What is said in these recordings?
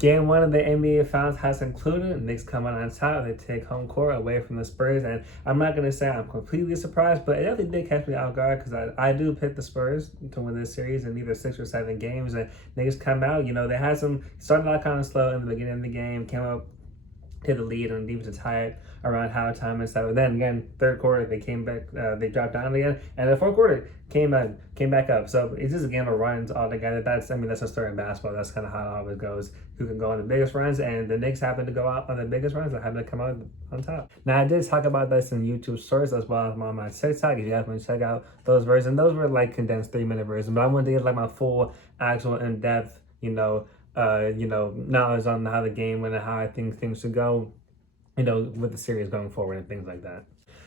Game one of the NBA Finals has concluded. Knicks come out on top. They take home court away from the Spurs. And I'm not going to say I'm completely surprised, but it definitely did catch me off guard because I do pick the Spurs to win this series in either 6 or 7 games. And Knicks come out, they had started out kind of slow in the beginning of the game, came up to the lead and even to tie it around halftime and stuff. And then again, third quarter they came back, they dropped down again, and the fourth quarter came back up. So it's just a game of runs all together. That's a story in basketball. That's kind of how it always goes. Who can go on the biggest runs, and the Knicks happen to go out on the biggest runs and happen to come out on top. Now I did talk about this in YouTube shorts as well as on my TikTok. If you guys want to check out those versions, those were like condensed 3-minute versions. But I wanted to get like my full, actual, in-depth, knowledge on how the game went and how I think things should go, with the series going forward and things like that.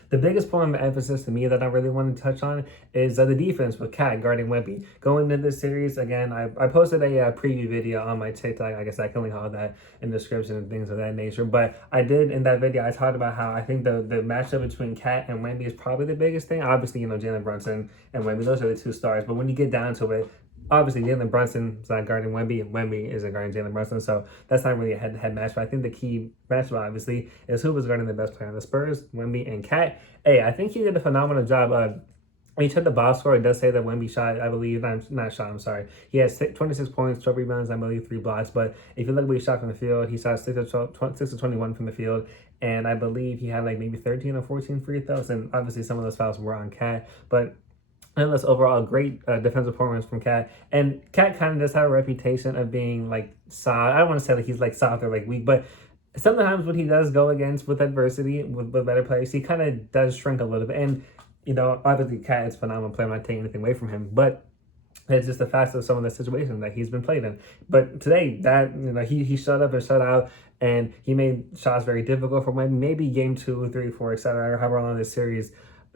The biggest point of emphasis to me that I really want to touch on is the defense with Cat guarding Wemby. Going into this series, again, I posted a preview video on my TikTok. I guess I can link all that in the description and things of that nature. But I did, in that video, I talked about how I think the matchup between Cat and Wemby is probably the biggest thing. Obviously, Jalen Brunson and Wemby, those are the two stars. But when you get down to it, obviously, Jalen Brunson is not guarding Wemby, and Wemby isn't guarding Jalen Brunson, so that's not really a head-to-head match. But I think the key matchup, obviously, is who was guarding the best player on the Spurs, Wemby and Cat. Hey, I think he did a phenomenal job. He took the box score. It does say that Wemby shot, I believe, I'm sorry. He has 26 points, 12 rebounds, I believe, 3 blocks. But if you look at what he shot from the field, he shot 6 of 21 from the field. And I believe he had like maybe 13 or 14 free throws. And obviously, some of those fouls were on Cat. But nonetheless, overall, great defensive performance from Cat. And Cat kind of does have a reputation of being like soft. I don't want to say that he's like soft or like weak, but sometimes when he does go against with adversity with better players, he kind of does shrink a little bit. And obviously, Cat is a phenomenal player. I'm not taking anything away from him, but it's just the fact of some of the situations that he's been played in. But today, that he shut up and shut out, and he made shots very difficult for him. Maybe game 2, 3, 4, etc. However long this series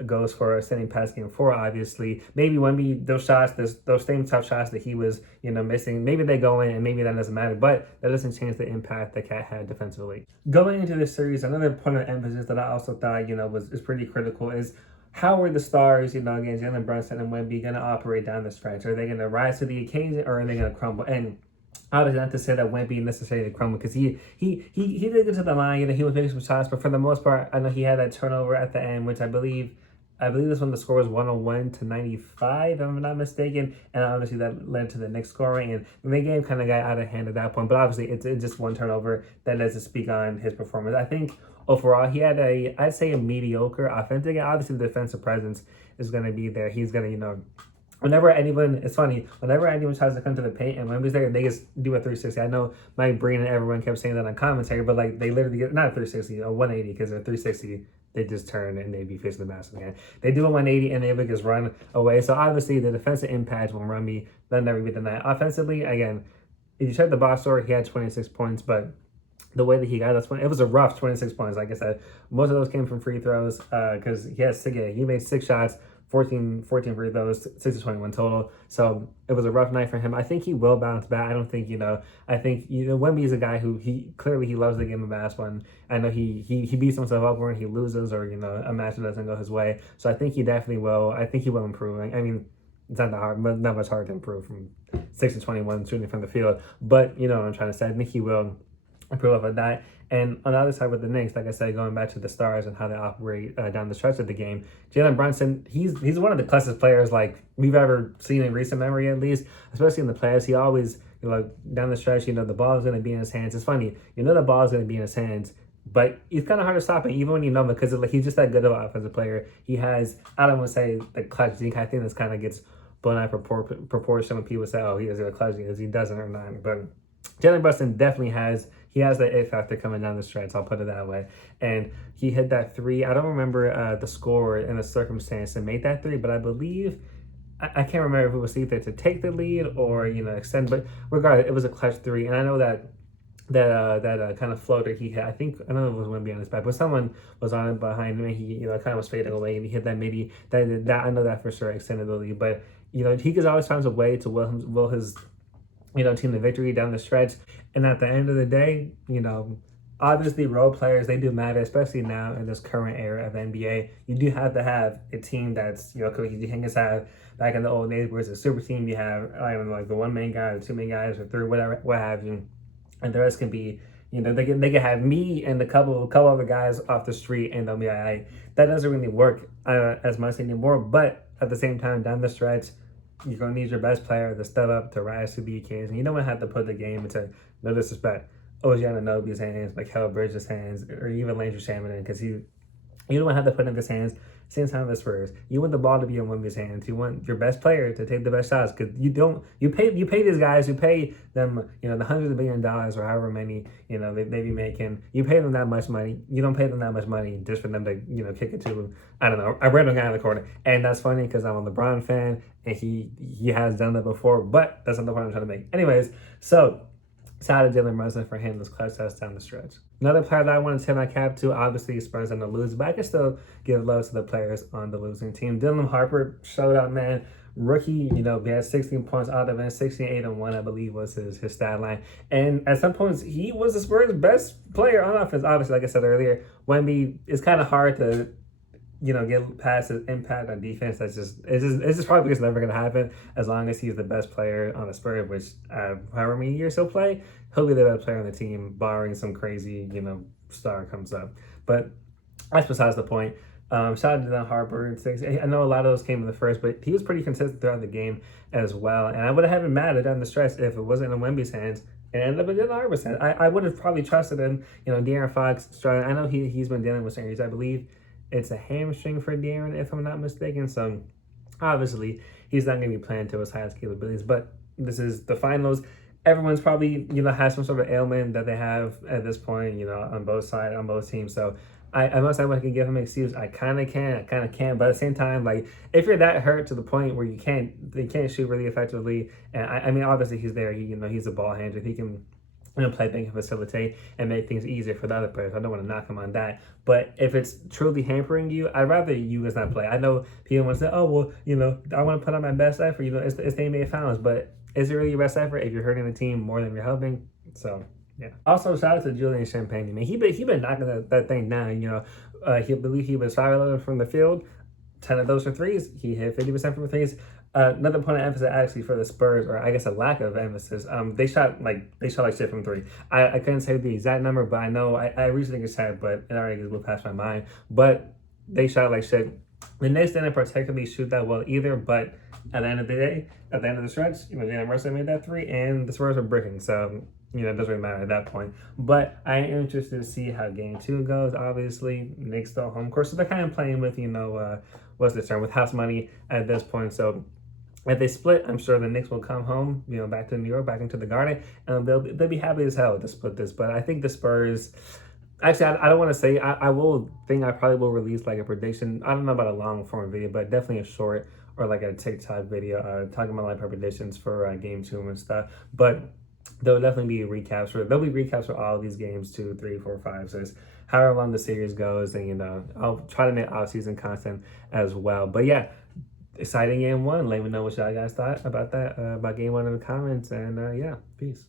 goes for standing past game 4, obviously. Maybe Wemby, those same tough shots that he was, missing, maybe they go in and maybe that doesn't matter, but that doesn't change the impact that Cat had defensively. Going into this series, another point of emphasis that I also thought, is pretty critical is how are the stars, against Jalen Brunson and Wemby going to operate down the stretch? Are they going to rise to the occasion or are they going to crumble? And obviously, not to say that Wemby necessarily crumbled because he did get to the line, he was making some shots, but for the most part, I know he had that turnover at the end, which I believe this one the score was 101-95, if I'm not mistaken, and obviously that led to the Knicks scoring, and the game kind of got out of hand at that point. But obviously, it's just one turnover that doesn't speak on his performance. I think overall he had I'd say a mediocre offensive game. Obviously, the defensive presence is going to be there. He's going to whenever anyone tries to come to the paint and Wemby's there, they just do a 360. I know Mike Breen and everyone kept saying that on commentary, but like they literally get not a 360, a 180, because a 360 they just turn and they'd be facing the basket again. They do a 180 and they would just run away. So obviously the defensive impact will run me. They'll never be denied. Offensively, again, if you check the box score, he had 26 points, but the way that he got us, it was a rough 26 points. Like I said, most of those came from free throws because he made 6 shots, 14 free throws, 6 to 21 total. So it was a rough night for him. I think he will bounce back. I don't think, I think, Wemby is a guy who he loves the game of basketball. And I know he beats himself up when he loses or, a match that doesn't go his way. So I think he definitely will. I think he will improve. I mean, it's not that hard, but not much hard to improve from 6 to 21 shooting from the field. But you know what I'm trying to say. I think he will improve off of that. And on the other side with the Knicks, like I said, going back to the stars and how they operate down the stretch of the game, Jalen Brunson, he's one of the classiest players like we've ever seen in recent memory, at least, especially in the playoffs. He always, down the stretch, the ball is going to be in his hands. It's funny, the ball is going to be in his hands, but it's kind of hard to stop it, even when because he's just that good of an offensive player. He has, I don't want to say the clutch gene. I think this kind of gets blown out of proportion when people say, oh, he has a clutch gene, he doesn't or not. But Jalen Brunson definitely has that it factor coming down the stretch, I'll put it that way. And he hit that 3. I don't remember the score and the circumstance to make that 3, but I believe, I can't remember if it was either to take the lead or, extend, but regardless, it was a clutch 3. And I know that kind of floater he hit, I don't know if it was Wemby on his back, but someone was on it behind him and he, kind of was fading away and he hit that maybe, that I know that for sure extended the lead. But, he could always find a way to will his team the victory down the stretch. And at the end of the day, obviously role players, they do matter, especially now in this current era of NBA. You do have to have a team that's, cohesive. You can't have back in the old days where it's a super team, you have like the 1 main guy or 2 main guys or 3, whatever, what have you. and the rest can be, they can have me and a couple other guys off the street, and they'll be all right. That doesn't really work as much anymore. But at the same time, down the stretch, you're gonna need your best player to step up to rise to the occasion. You don't have to put the game into, no disrespect, OG Anunoby's hands, like Hell Bridges' hands, or even Landry Shaman, because you don't have to put in his hands. Same time as Spurs. You want the ball to be in Wemby's hands. You want your best player to take the best shots, because you pay these guys, you pay them, the hundreds of $1 billion or however many, they be making. You pay them that much money. You don't pay them that much money just for them to, kick it to, I don't know, a random guy in the corner. And that's funny because I'm a LeBron fan and he has done that before, but that's not the point I'm trying to make. Anyways, so shout out to Jalen Brunson for hitting this clutch touch down the stretch. Another player that I want to tip my cap to, obviously Spurs on the lose, but I can still give love to the players on the losing team. Dylan Harper showed up, man. Rookie, he had 16 points out of it, 16, 8, and 1, I believe was his stat line. And at some points, he was the Spurs' best player on offense. Obviously, like I said earlier, Wemby, it's kind of hard to get past his impact on defense. It's just probably it's never going to happen as long as he's the best player on the Spurs, which however many years he'll play, he'll be the best player on the team, barring some crazy, star comes up. But that's besides the point. Shout out to Dylan Harper and 6. I know a lot of those came in the first, but he was pretty consistent throughout the game as well. And I would have been mad at down the stretch if it wasn't in Wemby's hands and ended up in Dylan Harper's hands. I would have probably trusted him. De'Aaron Fox struggling. I know he's been dealing with some injuries. I believe it's a hamstring for De'Aaron, if I'm not mistaken. So obviously he's not going to be playing to his highest capabilities. But this is the finals. Everyone's probably has some sort of ailment that they have at this point. On both sides, on both teams. So I must have I can give him an excuse. I kind of can. But at the same time, like if you're that hurt to the point where they can't shoot really effectively, and I mean obviously he's there. He's a ball handler. He can play things and facilitate and make things easier for the other players. I don't want to knock him on that. But if it's truly hampering you, I'd rather you guys not play. I know people want to say, oh, well, I want to put on my best effort. It's the NBA Finals. But is it really your best effort if you're hurting the team more than you're helping? So, yeah. Also, shout out to Julian Champagne. Man, he been knocking that thing down. He believe he was 5-11 from the field. 10 of those are threes. He hit 50% from the threes. Another point of emphasis actually for the Spurs, or I guess a lack of emphasis, they shot like shit from three. I couldn't say the exact number, but I know I recently think it's 10, but it already blew past my mind. But they shot like shit. The Knicks didn't particularly shoot that well either, but at the end of the day, at the end of the stretch, Jalen Brunson made that three, and the Spurs were bricking. So it doesn't really matter at that point. But I am interested to see how game 2 goes. Obviously, Knicks still home court, so they're kind of playing with what's the term, with house money at this point. So if they split, I'm sure the Knicks will come home, back to New York, back into the Garden, and they'll be happy as hell to split this. But I think the Spurs. Actually, I don't want to say. I probably will release like a prediction. I don't know about a long form video, but definitely a short or like a TikTok video talking about like my predictions for game 2 and stuff. But there'll definitely be recaps for all of these games 2, 3, 4, 5, 6, however long the series goes, and I'll try to make off-season content as well. But yeah. Exciting game 1. Let me know what y'all guys thought about that, about game 1 in the comments. And yeah, peace.